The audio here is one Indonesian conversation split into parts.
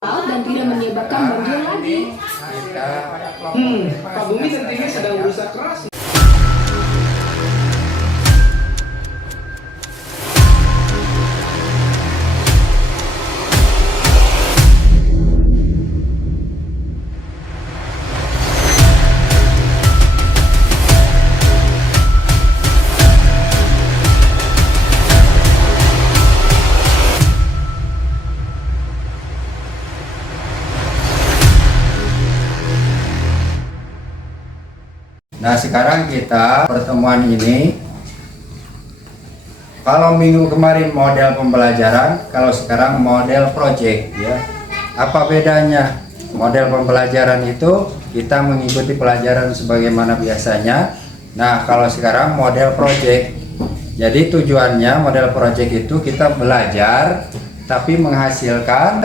dan tidak menyebabkan banjir lagi. Pak Bumi dan timnya sedang berusaha keras. Nah, sekarang kita pertemuan ini, kalau minggu kemarin model pembelajaran, kalau sekarang model project, ya. Apa bedanya? Model pembelajaran itu kita mengikuti pelajaran sebagaimana biasanya. Nah, kalau sekarang model project. Jadi tujuannya model project itu kita belajar tapi menghasilkan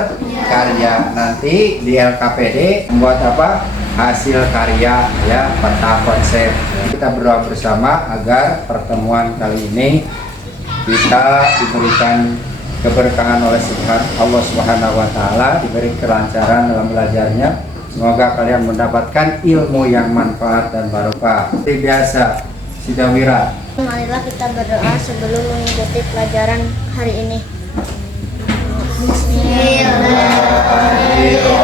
karya. Nanti di LKPD membuat apa? Hasil karya, ya, peta konsep. Kita berdoa bersama agar pertemuan kali ini kita diberikan keberkahan oleh Allah Subhanahu wa taala, diberi kelancaran dalam belajarnya. Semoga kalian mendapatkan ilmu yang manfaat dan barokah. Seperti biasa, Sidawira. Marilah kita berdoa sebelum mengikuti pelajaran hari ini. Bismillahirrahmanirrahim.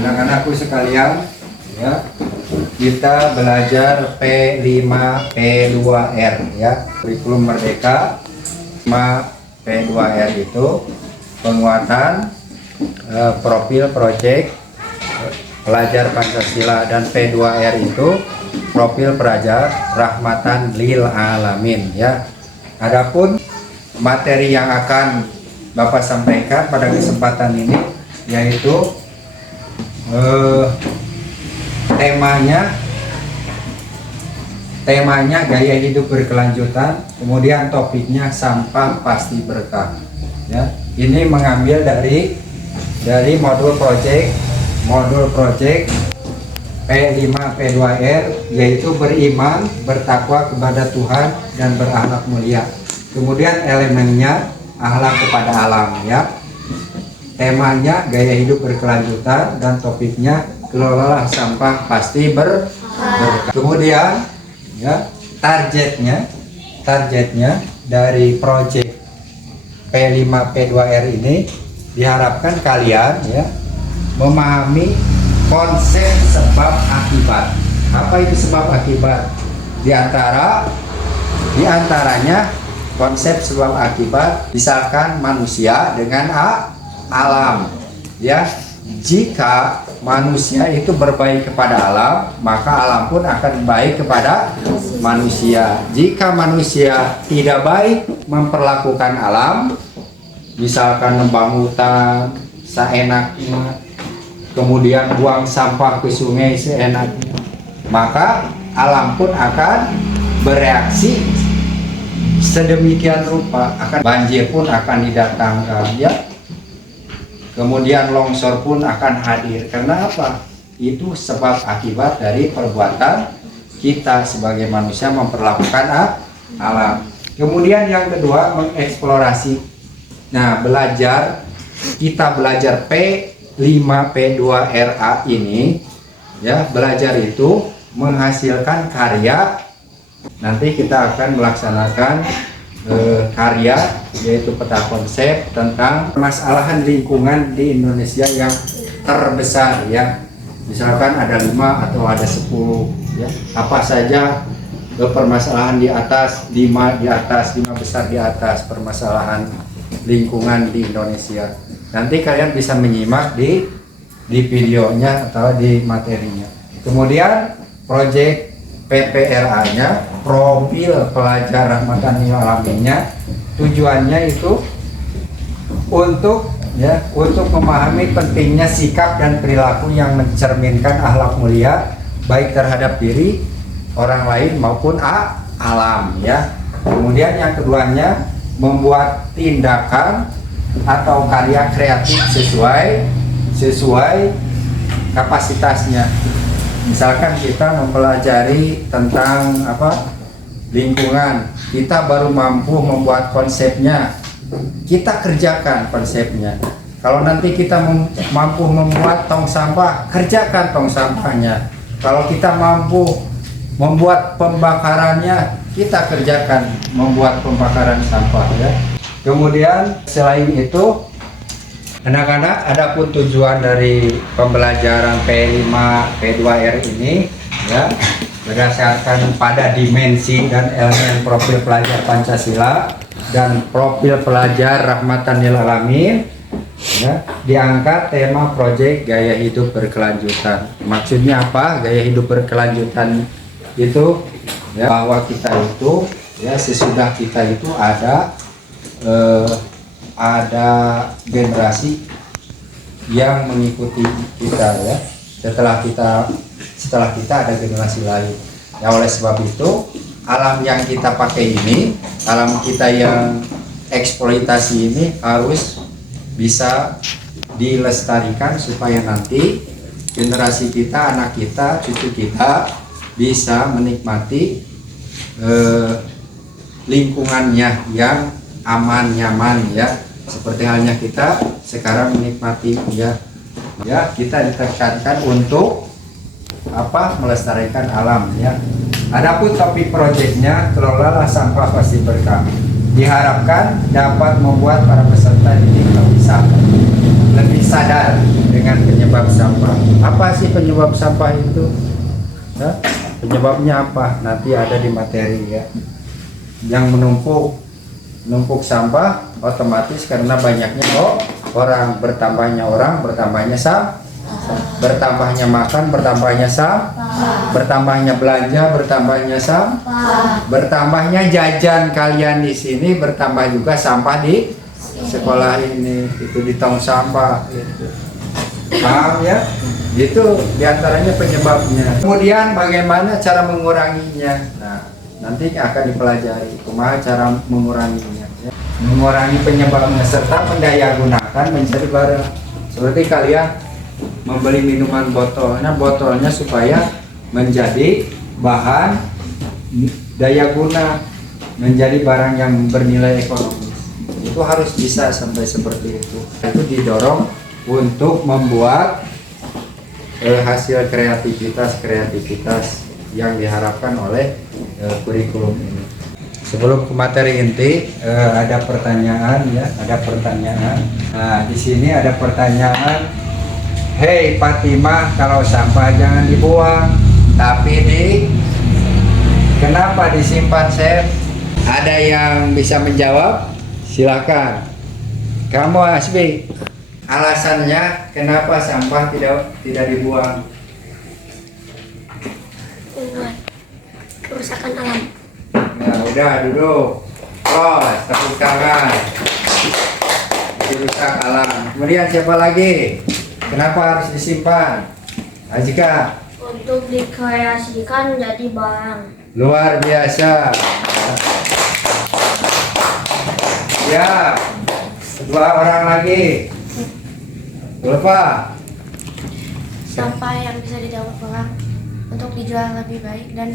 Anak-anakku sekalian, ya, kita belajar P5 P2R, ya, kurikulum Merdeka. 5 P2R itu penguatan profil project pelajar Pancasila, dan P2R itu profil pelajar rahmatan lil alamin, ya. Adapun materi yang akan Bapak sampaikan pada kesempatan ini yaitu temanya gaya hidup berkelanjutan, kemudian topiknya sampah pasti berkah, ya. Ini mengambil dari modul project P5 P2R, yaitu beriman, bertakwa kepada Tuhan dan berakhlak mulia. Kemudian elemennya akhlak kepada alam, ya. Temanya gaya hidup berkelanjutan dan topiknya kelolalah sampah pasti berkah. Kemudian, ya, targetnya dari project P5 P2R ini diharapkan kalian, ya, memahami konsep sebab akibat. Apa itu sebab akibat? Di antaranya konsep sebab akibat, misalkan manusia dengan alam, ya. Jika manusia itu berbaik kepada alam, maka alam pun akan baik kepada manusia. Jika manusia tidak baik memperlakukan alam, misalkan nebang hutan seenaknya, kemudian buang sampah ke sungai seenaknya, maka alam pun akan bereaksi sedemikian rupa, akan banjir pun akan didatangkan, ya. Kemudian longsor pun akan hadir. Karena apa? Itu sebab akibat dari perbuatan kita sebagai manusia memperlakukan alam. Kemudian yang kedua, mengeksplorasi. Nah, kita belajar P5 P2RA ini, ya, belajar itu menghasilkan karya Nanti kita akan melaksanakan karya, yaitu peta konsep tentang permasalahan lingkungan di Indonesia yang terbesar ya. Misalkan ada 5 atau ada 10 ya. Apa saja permasalahan di atas 5 besar di atas permasalahan lingkungan di Indonesia. Nanti kalian bisa menyimak di videonya atau di materinya. Kemudian proyek PPRA-nya, profil pelajar rahmatan lil alaminnya, tujuannya itu untuk memahami pentingnya sikap dan perilaku yang mencerminkan akhlak mulia baik terhadap diri, orang lain maupun alam ya. Kemudian yang keduanya, membuat tindakan atau karya kreatif sesuai kapasitasnya. Misalkan kita mempelajari tentang lingkungan, kita baru mampu membuat konsepnya, kita kerjakan konsepnya. Kalau nanti kita mampu membuat tong sampah, kerjakan tong sampahnya. Kalau kita mampu membuat pembakarannya, kita kerjakan membuat pembakaran sampah ya. Kemudian selain itu, anak-anak, adapun tujuan dari pembelajaran P5 P2R ini ya, berdasarkan pada dimensi dan elemen profil pelajar Pancasila dan profil pelajar rahmatan lil alamin ya, diangkat tema proyek gaya hidup berkelanjutan. Maksudnya apa? Gaya hidup berkelanjutan itu ya, bahwa kita itu ya, sesudah kita itu ada generasi yang mengikuti kita ya. Setelah kita ada generasi lain ya. Oleh sebab itu, alam yang kita pakai ini, alam kita yang eksploitasi ini harus bisa dilestarikan supaya nanti generasi kita, anak kita, cucu kita bisa menikmati lingkungannya yang aman, nyaman ya. Seperti halnya kita sekarang menikmati ya, kita ditekankan untuk melestarikan alam ya. Adapun topik proyeknya, kelolalah sampah pasti berkah, diharapkan dapat membuat para peserta didik lebih sadar dengan penyebab sampah. Apa sih penyebab sampah itu? Ya, penyebabnya apa? Nanti ada di materi ya. Yang menumpuk sampah otomatis karena banyaknya orang, bertambahnya sampah, bertambahnya makan, bertambahnya sampah, bertambahnya belanja, bertambahnya sampah, bertambahnya jajan kalian di sini, bertambah juga sampah di sekolah ini, itu di tong sampah gitu. Paham ya? Itu diantaranya penyebabnya. Kemudian bagaimana cara menguranginya? Nah, nanti akan dipelajari kumaha cara menguranginya ya. Mengurangi penyebabnya serta mendayagunakan menjadi barang. Seperti kalian membeli minuman botolnya, botolnya supaya menjadi bahan daya guna, menjadi barang yang bernilai ekonomis. Itu harus bisa sampai seperti itu. Itu didorong untuk membuat hasil kreativitas yang diharapkan oleh kurikulum ini. Sebelum ke materi inti, ada pertanyaan ya, ada pertanyaan. Nah, di sini ada pertanyaan. Hei Fatimah, kalau sampah jangan dibuang, tapi kenapa disimpan, Chef? Ada yang bisa menjawab? Silakan. Kamu Asbi, alasannya kenapa sampah tidak dibuang? Buat kerusakan alam. Nah, udah duduk. Tepuk tangan. Dirusak alam. Kemudian siapa lagi? Kenapa harus disimpan? Ajika. Untuk dikreasikan jadi barang. Luar biasa. Ya. Dua orang lagi. Lupa. Sampah yang bisa didaur ulang untuk dijual lebih baik dan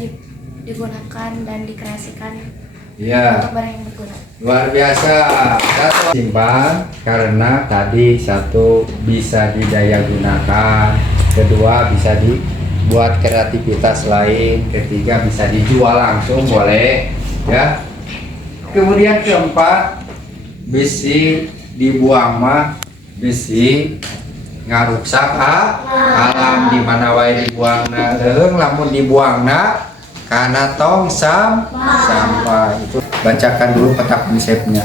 digunakan dan dikreasikan untuk barang yang berguna. Luar biasa. Satu, simpan karena tadi satu bisa didaya gunakan, kedua bisa buat kreativitas lain. Ketiga, bisa dijual langsung boleh ya. Kemudian keempat, bisi dibuang mah bisi ngaruksak alam, di mana wae dibuangna lamun dibuangna karena tong sampah. Itu bacakan dulu peta konsepnya.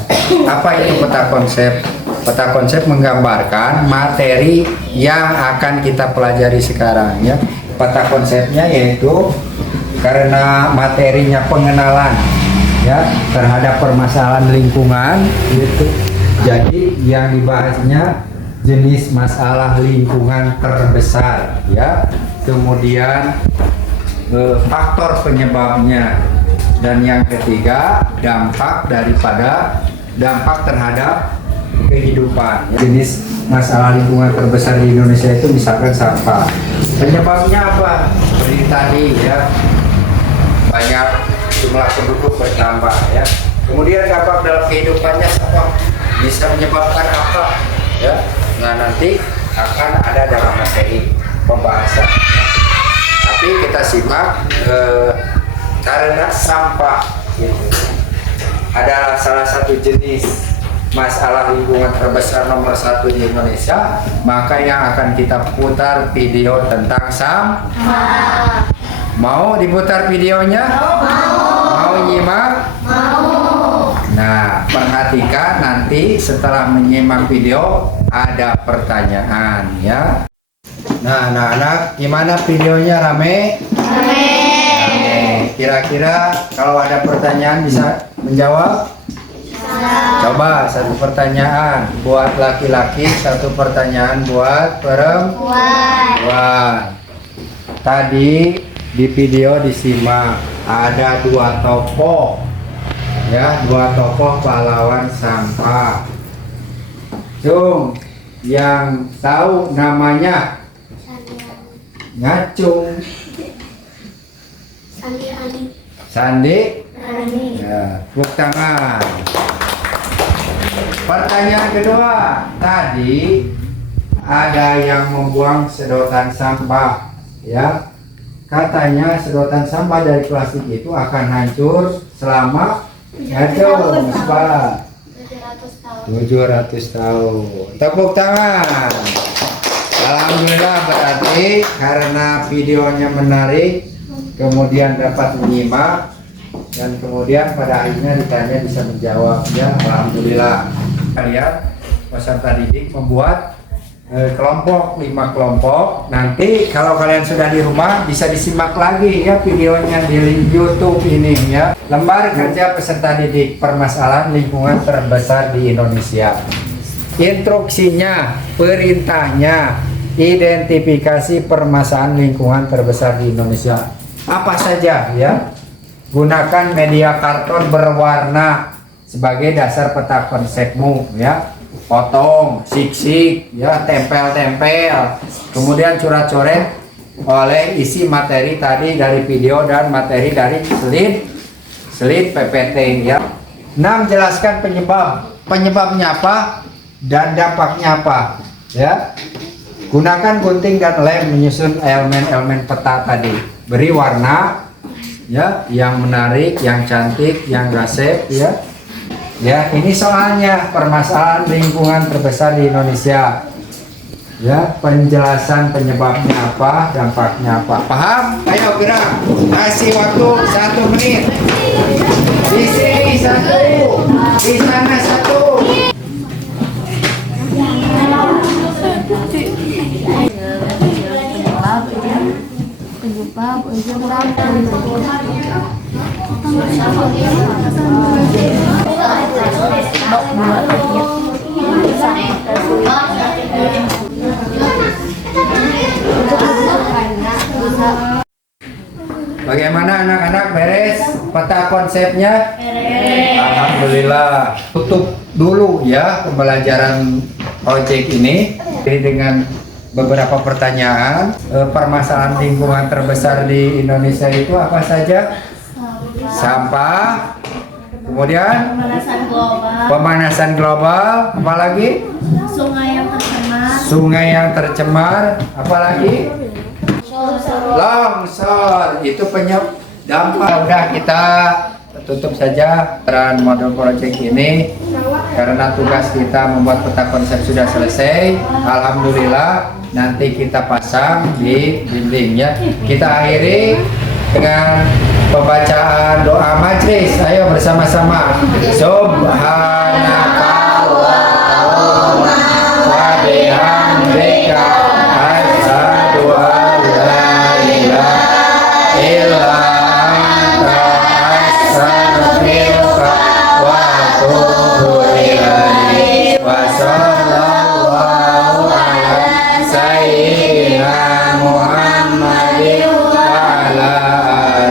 Apa itu peta konsep? Peta konsep menggambarkan materi yang akan kita pelajari sekarang ya. Peta konsepnya yaitu karena materinya pengenalan ya terhadap permasalahan lingkungan gitu. Jadi yang dibahasnya jenis masalah lingkungan terbesar ya. Kemudian faktor penyebabnya, dan yang ketiga dampak terhadap kehidupan. Jenis masalah lingkungan terbesar di Indonesia itu misalkan sampah. Penyebabnya apa? Seperti tadi ya, banyak jumlah penduduk bertambah ya. Kemudian dampak dalam kehidupannya sampah bisa menyebabkan apa ya? Nah, nanti akan ada dalam materi pembahasan. Tapi kita simak karena sampah gitu adalah salah satu jenis masalah lingkungan terbesar nomor 1 di Indonesia, maka yang akan kita putar video tentang sampah. Mau diputar videonya? Mau nyimak? Nah, perhatikan nanti setelah menyimak video ada pertanyaan ya. Nah, anak-anak, gimana videonya, rame? Rame. Kira-kira kalau ada pertanyaan bisa menjawab? Coba satu pertanyaan buat laki-laki, satu pertanyaan buat perempuan. Tadi di video disimak ada 2 tokoh ya, 2 tokoh pahlawan sampah. Cung, yang tahu namanya? Ngacung. Sandi. Ya, tepuk tangan. Pertanyaan kedua, tadi ada yang membuang sedotan sampah ya. Katanya sedotan sampah dari plastik itu akan hancur selama 700 tahun. Tepuk tangan. Alhamdulillah, berarti karena videonya menarik, kemudian dapat menyimak, dan kemudian pada akhirnya ditanya bisa menjawab ya. Alhamdulillah. Kalian peserta didik membuat kelompok 5 kelompok. Nanti kalau kalian sudah di rumah bisa disimak lagi ya videonya di YouTube ini ya. Lembar kerja peserta didik permasalahan lingkungan terbesar di Indonesia. Instruksinya, perintahnya, identifikasi permasalahan lingkungan terbesar di Indonesia. Apa saja ya? Gunakan media karton berwarna sebagai dasar peta konsepmu ya. Potong, siksik, ya, tempel-tempel. Kemudian coret-coret oleh isi materi tadi dari video dan materi dari slide PPT ya. 6. Jelaskan penyebabnya apa dan dampaknya apa ya. Gunakan gunting dan lem menyusun elemen-elemen peta tadi. Beri warna ya, yang menarik, yang cantik, yang gasep ya. Ya, ini soalnya permasalahan lingkungan terbesar di Indonesia. Ya, penjelasan penyebabnya apa, dampaknya apa. Paham? Ayo gerak. Kasih waktu 1 menit. Di sini 1, di sana 1. Bagaimana anak-anak, beres peta konsepnya? Alhamdulillah. Tutup dulu ya pembelajaran proyek ini dengan beberapa pertanyaan. Permasalahan lingkungan terbesar di Indonesia itu apa saja? Sampah, kemudian pemanasan global, apalagi? Sungai yang tercemar, apalagi? longsor. Itu dampak. Udah, kita tutup saja peran model project ini karena tugas kita membuat peta konsep sudah selesai. Alhamdulillah, nanti kita pasang di dinding ya. Kita akhiri dengan pembacaan doa majlis. Ayo bersama-sama. Subhanaka Allahumma wa bihamdika asyhadu an la ilaha illa anta astaghfiruka wa atubu ilaik. Wa sallallahu ala sayyidina Muhammadin wa ala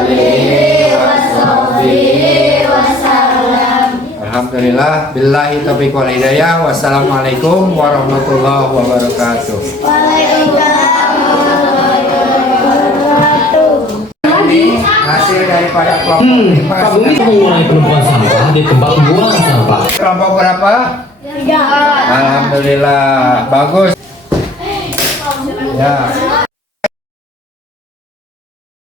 alihi wa sahbihi wasallam. Alhamdulillah, billahi taufiq wal hidayah. Wassalamualaikum warahmatullahi wabarakatuh. Ini hasil daripada kelompok 5. Pak Bumi mengurangi penumpukan sampah di tempat pembuangan sampah. Kelompok berapa? 3. Alhamdulillah, bagus. Ya.